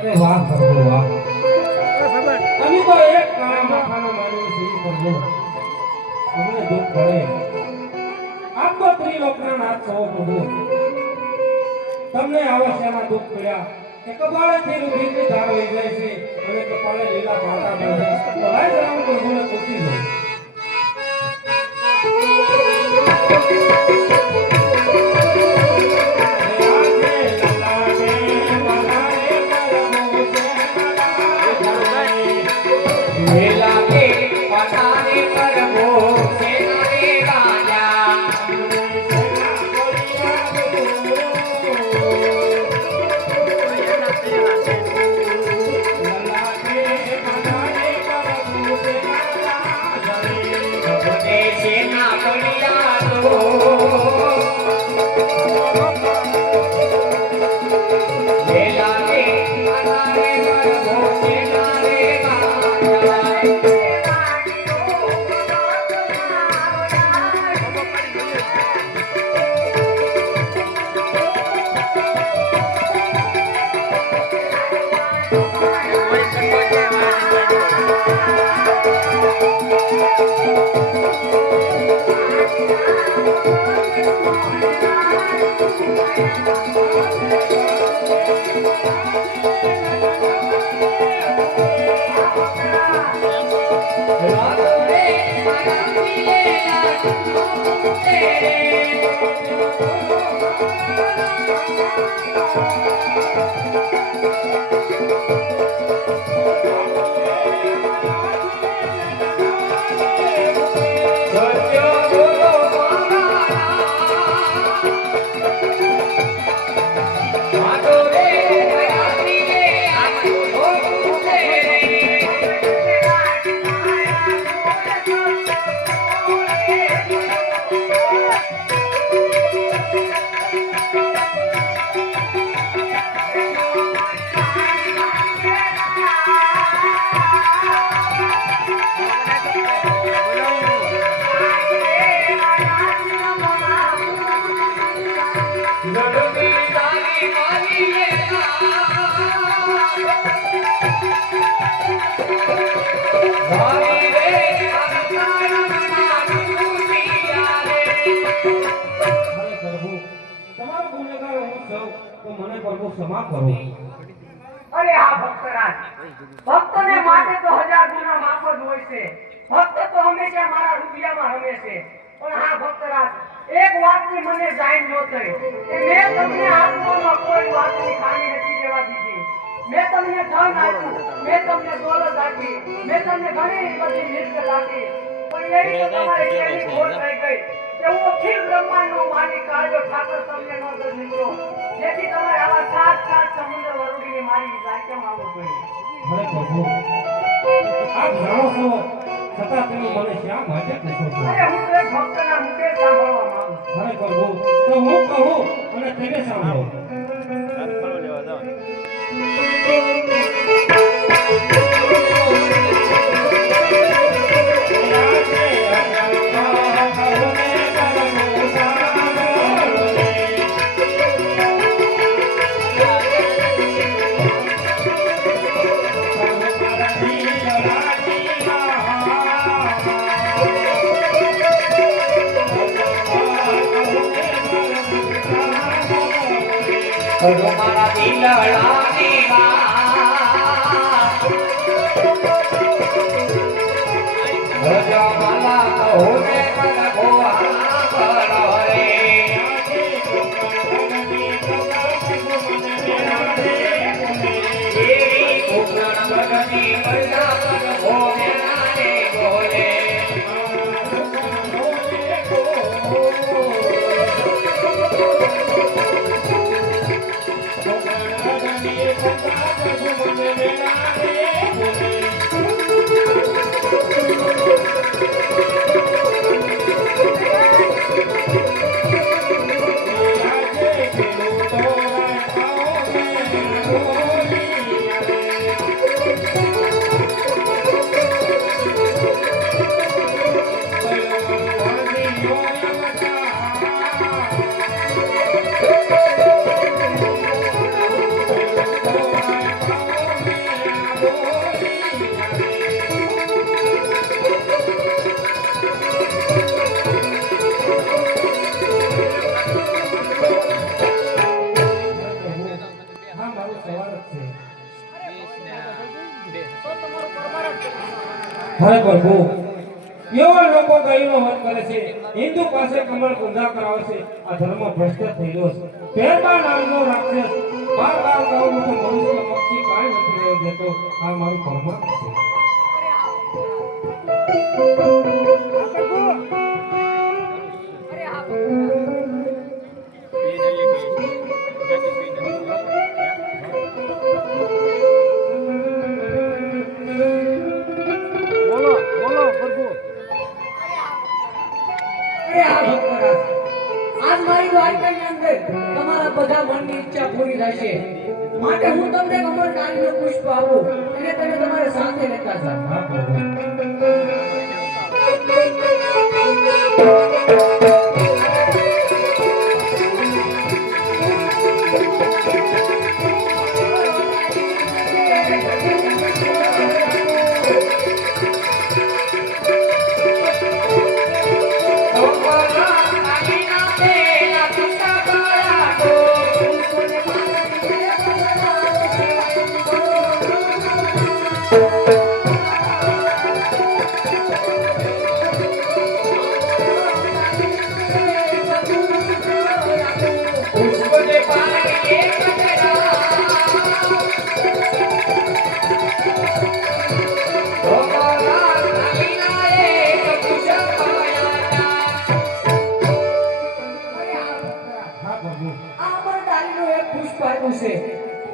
અરે વાહ પ્રભુ વાહ તમે તો એક કાળા માથાના માનવી શ્રી કરજો અમને દુઃખ પડે આપ તો ત્રિલોકના નાથ છો પ્રભુ તમને આવશ્યમાં દુઃખ પડ્યા કે કપાળેથી રુધિરની ધાર વહી જાય છે અને કપાળે લીલા પાટા બાંધે તો લાય રામ પ્રભુને પૂછી લો क्षमा करो अरे आ भक्तराज भक्तने માટે તો 1000 ગુના માફ જ હોય છે ભક્ત તો હંમેશા મારા રૂપિયામાં રમે છે પણ આ ભક્તરાજ એક વાતની મને જાણ ન થઈ કે મેં તમને આત્મામાં કોઈ વાતની ખામી નથી દેવા દીધી મેં તમને ધન આપ્યું મેં તમને દોલત આપી મેં તમને ઘણી બધી નિર્ગત આપી પણ એવી તો તમારી કેવી ખોટ થઈ ગઈ એવો અખિલ બ્રહ્માંડનો માલિક કાળજો ઠાકર તમને ન દીધો જેથી તમારે આવા સાત સમુદ્ર વરુડીને મારી રાજ્યમાં આવવું પડ્યું હરે પ્રભુ આપ જાણો છો છતાં તમે મને શા માટે પૂછો છો અરે હું તો એક ભક્તના મુખે સાંભળવા માંગુ હરે પ્રભુ તો હું કહું અને તમે સાંભળો મારા દિલડાની વાત રજા માલા કહો ને કર ગોવા કરો રે હરે પ્રભુ એવા લોકો ગાયનો વધ કરે છે, હિન્દુ પાસે કમળ પૂજા કરાવે છે, આ ધર્મ ભ્રષ્ટ થઈ ગયો છે. ભેરબા નામનો રાક્ષસ બાર ગાઉં મોટો મનુષ્ય પક્ષી કાંઈ નથી રહેવા દેતો. આ મારું પરમાત્મા છે. આજ મારી દ્વારકાની અંદર તમારા બધા મનની ઈચ્છા પૂરી થશે, માટે હું તમને કમળકાળીનું પુષ્પ આપું અને તમે તમારા સાથે લેતા જાઓ. હા પ્રભુ.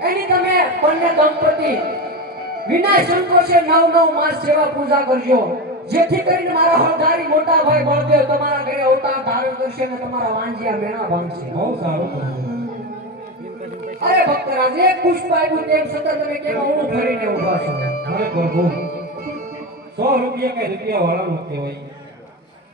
એની તમે બંને દંપતિ વિના સંકોચે 9 માસ સેવા પૂજા કરજો, જેથી કરીને મારા હળદારી મોટા ભાઈ બળદેવ તમારા ઘરે અવતાર ધારણ કરશે અને તમારા વાંજિયા મેણા ભાંગશે. બહુ સારું પ્રભુ. અરે ભક્તરાજ, એક પુષ્પ આપ્યું તેમ છતાં તમે કેમ ઊંઘ ભરીને ઊભા છો? અરે પ્રભુ 100 રૂપિયા કઈ રૂપિયા વાળાનો કહેવાય,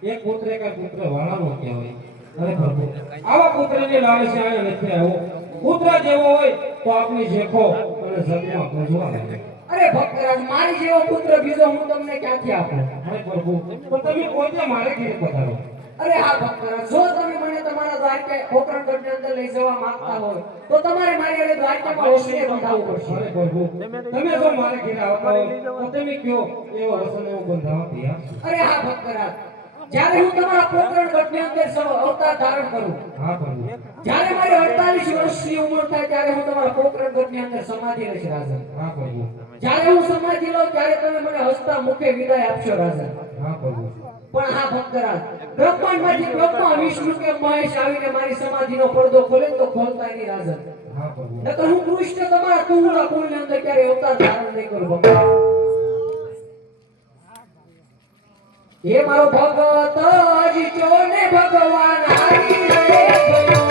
એક પુત્ર કઈ પુત્ર વાળાનો કહેવાય. અરે પ્રભુ આવા પુત્રની લાલચ આયા નથી આવ્યો. પુત્ર જેવો હોય તો આપની જેખો અને જગમાં પ્રજવા લાગે. અરે ભક્તરાજ, મારી જેવો પુત્ર બીજો હું તમને ક્યાંથી આપું? અરે પ્રભુ તો તમે કોઈ મારે ઘરે પધારો. અરે હા ભક્તરાજ, જો તમે મને તમારા દ્વારકા પોકરણગઢની અંદર લઈ જવા માંગતા હોય તો તમારે મારી ઘરે દ્વારકામાં ઓસરીએ બંધાવવું પડશે. અરે પ્રભુ તમે જો મારે ઘરે આવતા હોય તો તમે કયો એવો વસન એવો બંધાવા તૈયાર છું. અરે હા ભક્તરાજ, જ્યારે હું તમારા પોકરણગઢની અંદર અવતાર ધારણ કરું, હા પ્રભુ જ્યારે મારી 48 વર્ષની ઉંમર થાય ત્યારે હું તમારા પોકરણગઢની અંદર સમાધિ લઈશ રાજા. હા પ્રભુ જ્યારે હું સમાધિ લઉં ત્યારે તમે મને હસતા મુખે વિદાય આપશો રાજા. હા પ્રભુ પણ હા ભક્તરાજ, બ્રહ્માંડમાંથી બ્રહ્મા વિષ્ણુ કે મહેશ આવીને મારી સમાધિનો પડદો ખોલે તો ખોલતા નહીં રાજા. હા પ્રભુ નકર હું કૃષ્ણ તમારા તુંગડા કુળની અંદર ક્યારે અવતાર ધારણ નહીં કરું ભક્તરાજ. એ મારો ભગત જીતો ને ભગવાન આવી રે ગયો.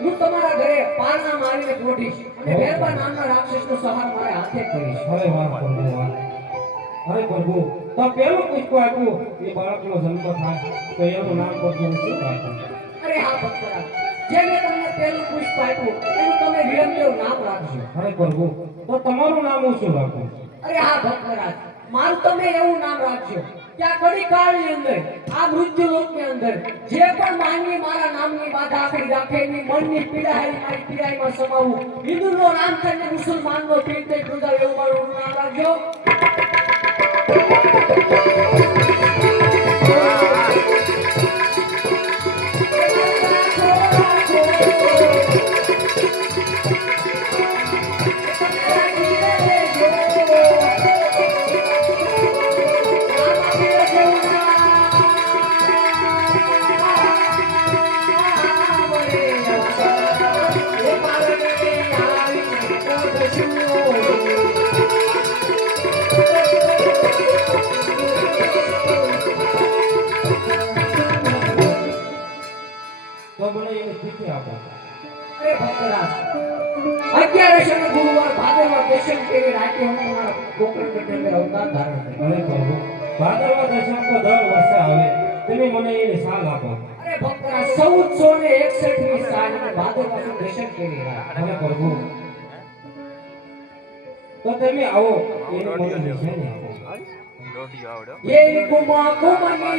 હું તમારા ઘરે પારણા મારીને ગોઠીશ અને ભેરબા નામના રાક્ષસનો સંહાર મારા હાથે કરીશ. અરે વાહ પ્રભુ વાહ. અરે પ્રભુ તો પેલું પુષ્પ આપ્યું એ બાળકનો જન્મ થાય તો એનું નામ પ્રભુ શું રાખવું? અરે હા ભક્તરાજ, જે મેં તમને પેલું પુષ્પ આપ્યું એનું તમે વિરમદેવ નામ રાખજો. અરે પ્રભુ તો તમારું નામ હું શું રાખું? અરે હા ભક્તરાજ, મારું તમે એવું નામ રાખજો કે આ કડી કાળની અંદર, આ મૃત્યુ લોકની અંદર જે પણ માનવી મારા નામની બાધા આખરી રાખે એની મનની પીડા હરી મારી પીડાઈમાં સમાવું, હિન્દુનો નામ કરીને મુસલમાનનો પીર તે ખુદા એવું મારું નામ રાખજો. 11 અને ગુરુવાર ભાદરવા દશમ કેવી રાતે હું તમારા ગોકળ ગઢની અંદર અવતાર ધારણ કર્યો. અરે પ્રભુ ભાદરવા દશમ તો દર વર્ષે આવે તમે મને એની સાલ આપો. અરે ભક્તરા 1461 સાલ અને ભાદરવા દશમ કેવી રાત. અરે પ્રભુ તો તમે આવો એની મને નિશાની આપો. ये गुमा गुमनी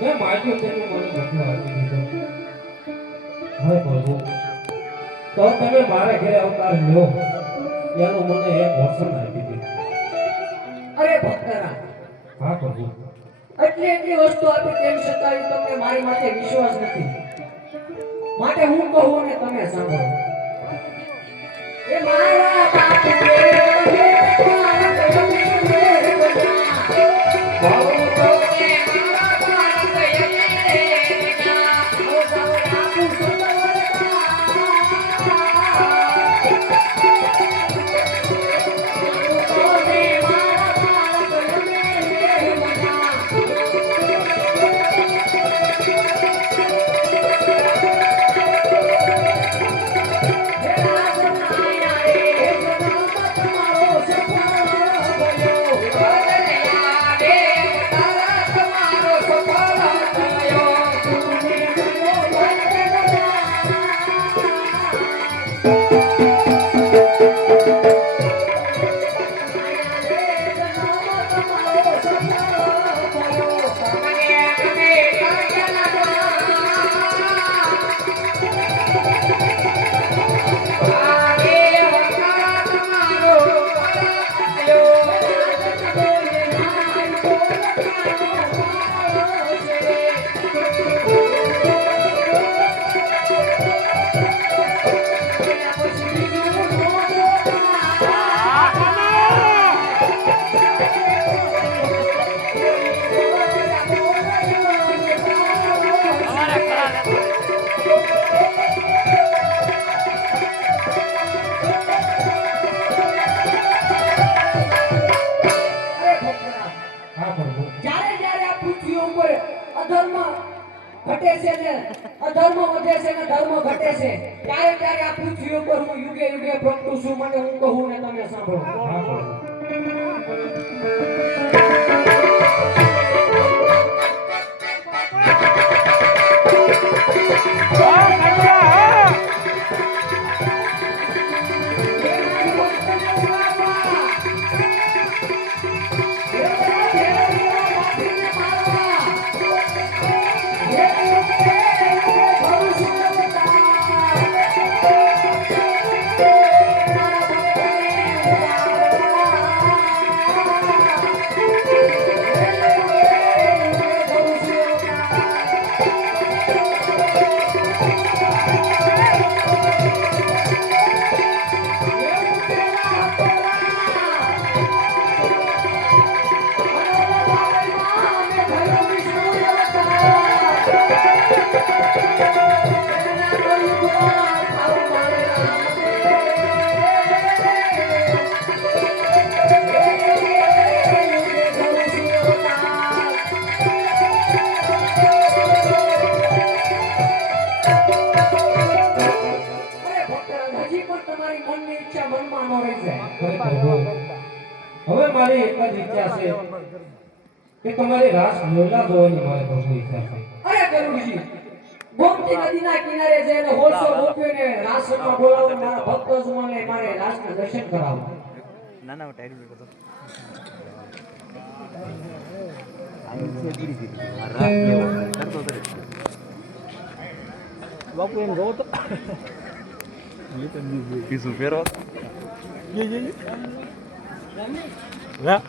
મેં માગ્યું તેનું મને બધું આપી દીધું. હવે પ્રભુ તો તમે મારા ઘરે અવતાર લ્યો એનું મને એક વચન આપી દીધું. અરે ભક્તરા હા પ્રભુ એટલી વસ્તુ આપી તેમ છતાં તમને મારી માટે વિશ્વાસ નથી માટે હું કહું ને તમે સાંભળો એ મારા બાપુ ઘટે છે ને અધર્મ વધે છે ને ધર્મ ઘટે છે ત્યારે ત્યારે આ પૃથ્વી ઉપર હું યુગે યુગે પ્રગટું છું મને હું કહું ને તમે સાંભળો. હા પ્રભુ હવે મારી એક જ ઈચ્છા છે કે તમારી રાસ લીલા જોવાની મારે પ્રભુ ઈચ્છા છે. અરે ગરુડજી ગોમતી નદીના કિનારે જઈને હોલસો ગોપીઓને રાસમાં બોલાવો મારા ભક્તો સુમાને મારે રાસના દર્શન કરાવો. ના ના ટાઈમ કરતો બાપુ એમ રહો તો ફેરો રા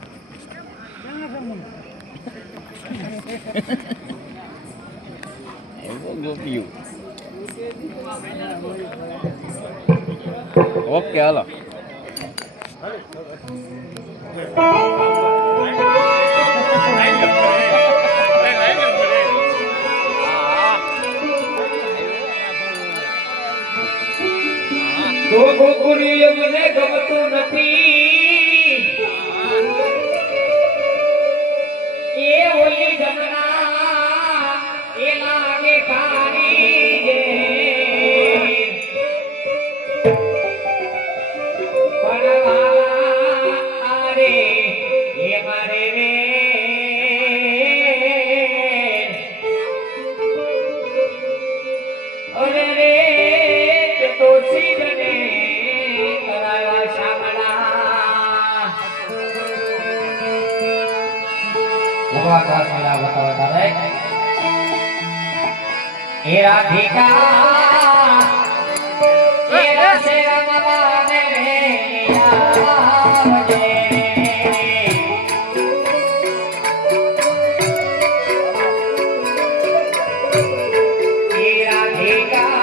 એવું ગોપ્યું ઓકે હાલો તો ગોકુળિયું મને ગમતું નથી એ ઓલી જમના એ લાગે કારી જે પણ વાલા આરે એ મારે રે અરે રે તો સીધને કરાયા શામળા ભગવાન દાસલા બતાવતા રે એ રાધિકા એ રસે રમવાને આવજે એ રાધિકા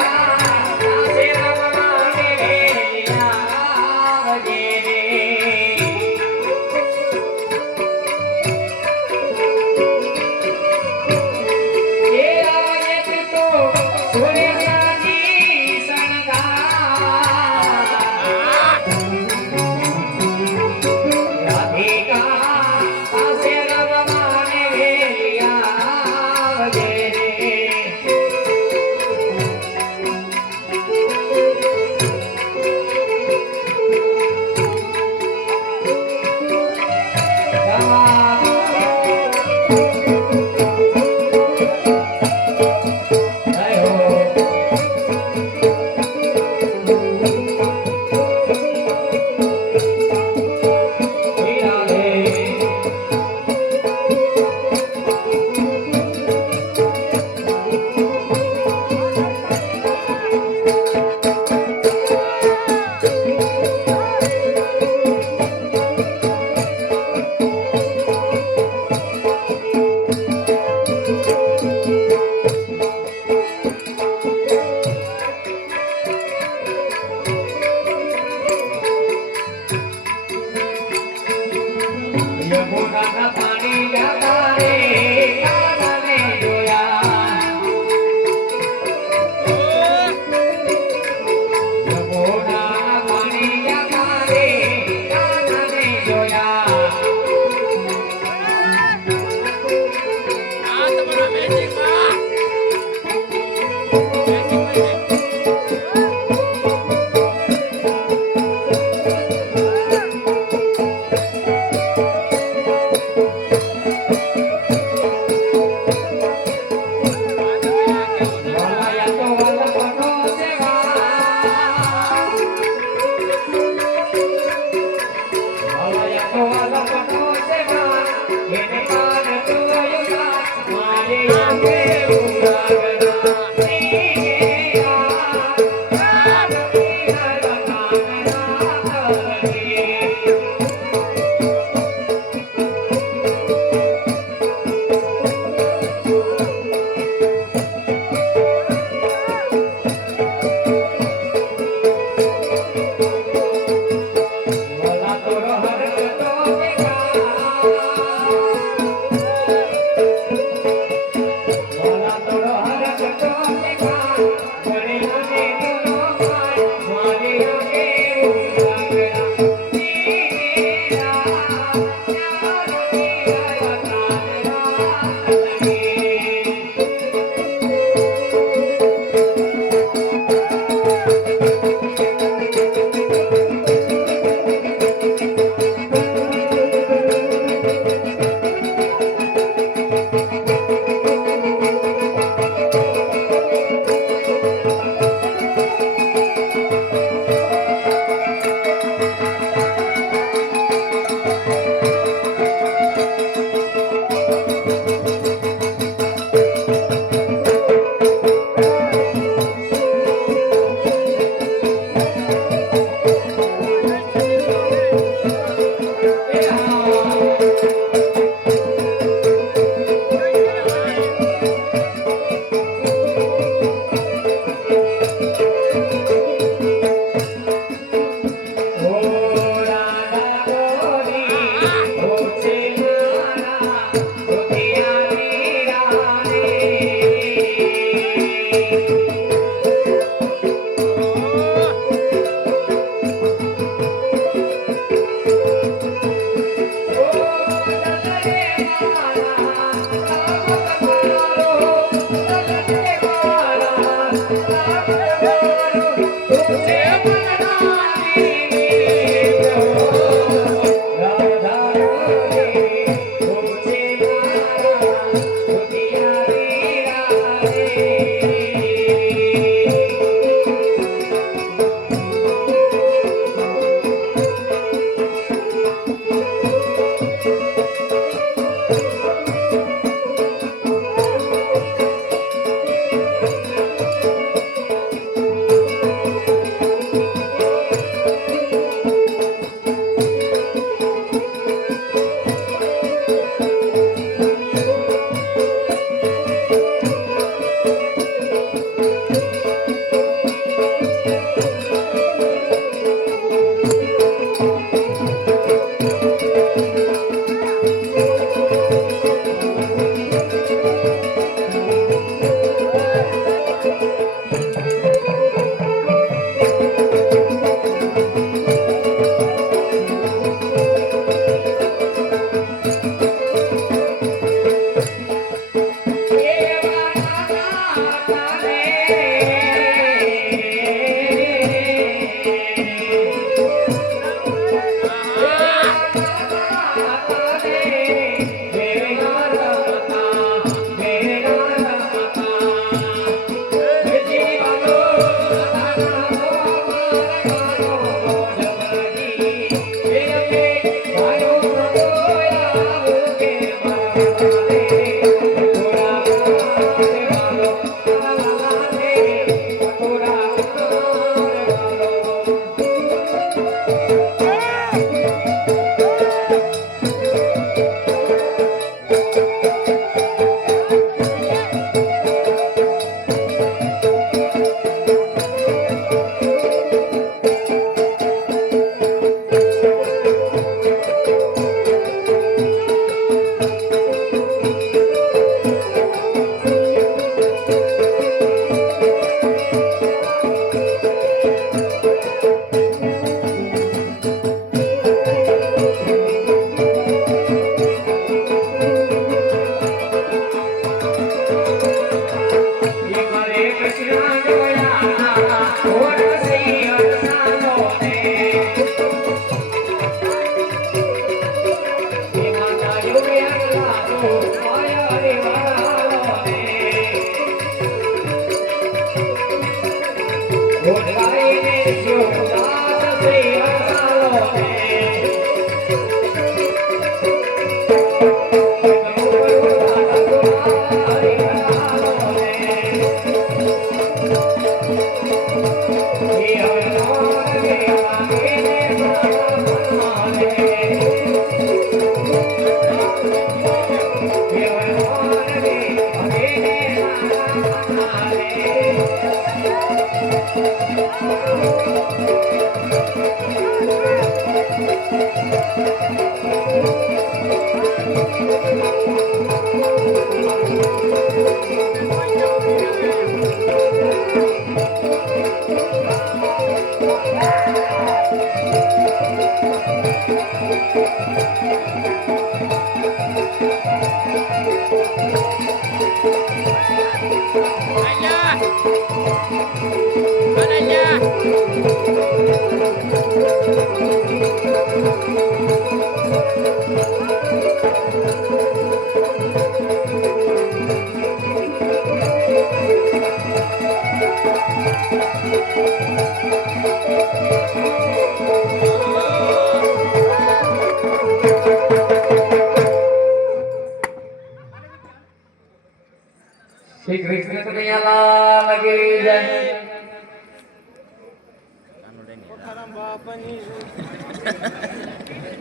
શ્રી કૃષ્ણ કનૈયાલાલ કી જય.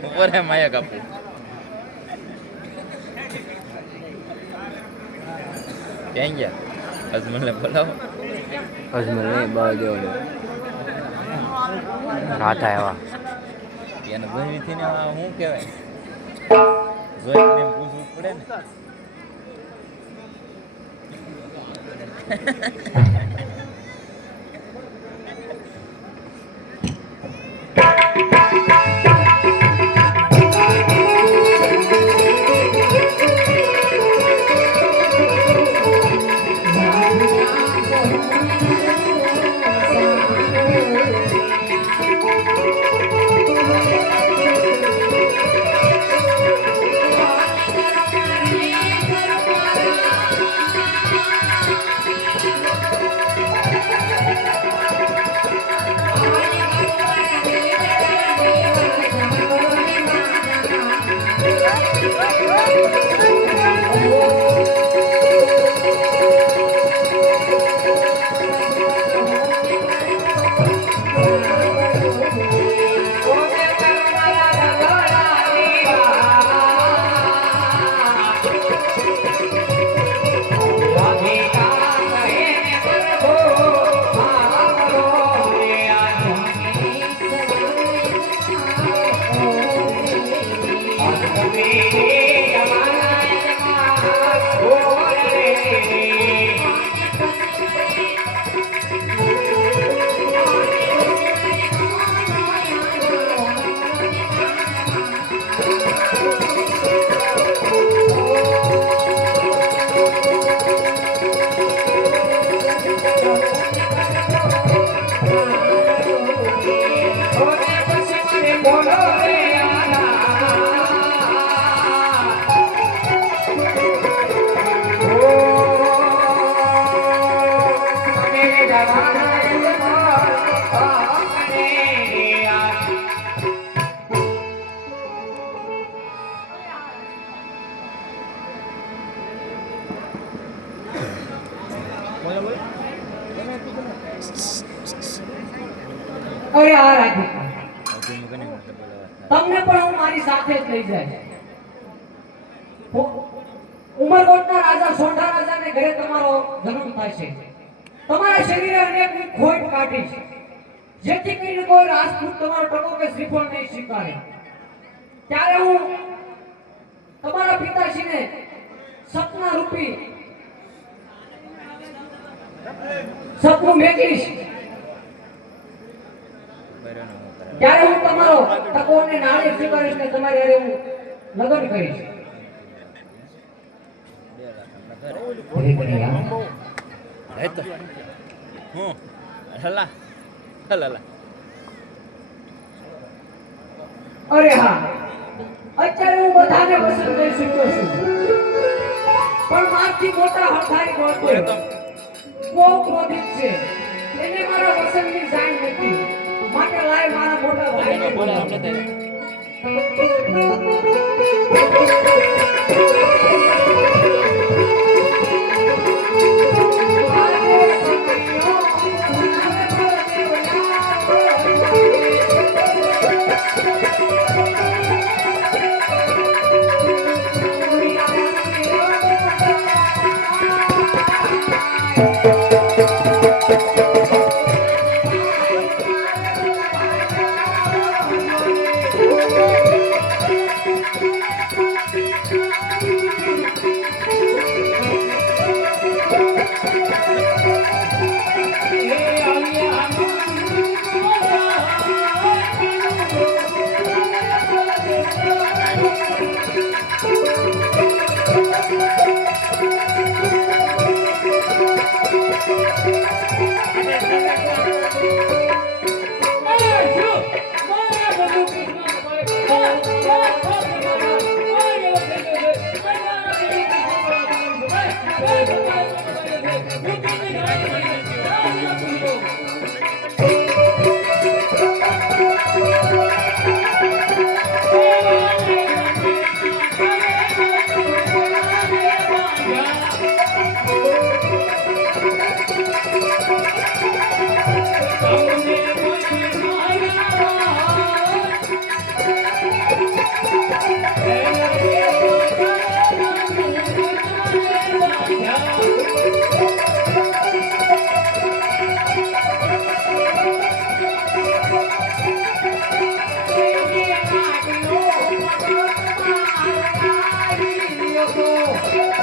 ઉપર હે માયા કાપુ ક્યાં ગયા અજમલને બોલાવો અજમલ નહીં બહાર જવાનું રાત આવ્યા એને ભણીથી ને શું કહેવાય જોઈને એમ પૂછવું પડે ને અરે આ રાધિકા તમને પણ હું મારી સાથે જ લઈ જાય ઉમરકોટના રાજા સોંઢા રાજાને ઘરે તમારો જન્મ થાય છે તમારા શરીરે અનેક ખોટ કાઢી છે જેથી કરીને કોઈ રાજપૂત તમારો ટકો કે શ્રીફળ નહીં સ્વીકારે ત્યારે હું તમારા પિતાશ્રીને સપના રૂપી સપનું મેકીશ ત્યારે હું તમારો ટકોને નાળે સ્વીકારીશ ને તમારી હારે હું લગ્ન કરીશ અરે હા અત્યારે હું બધાને પસંદ કરી શક્યો છું પણ મારથી મોટા હઠારી ગોળતો બહુ ક્રોધિત છે એને મારા વસંતની જાણ નથી માટે લાય મારા મોટા ભાઈને બોલાવો નો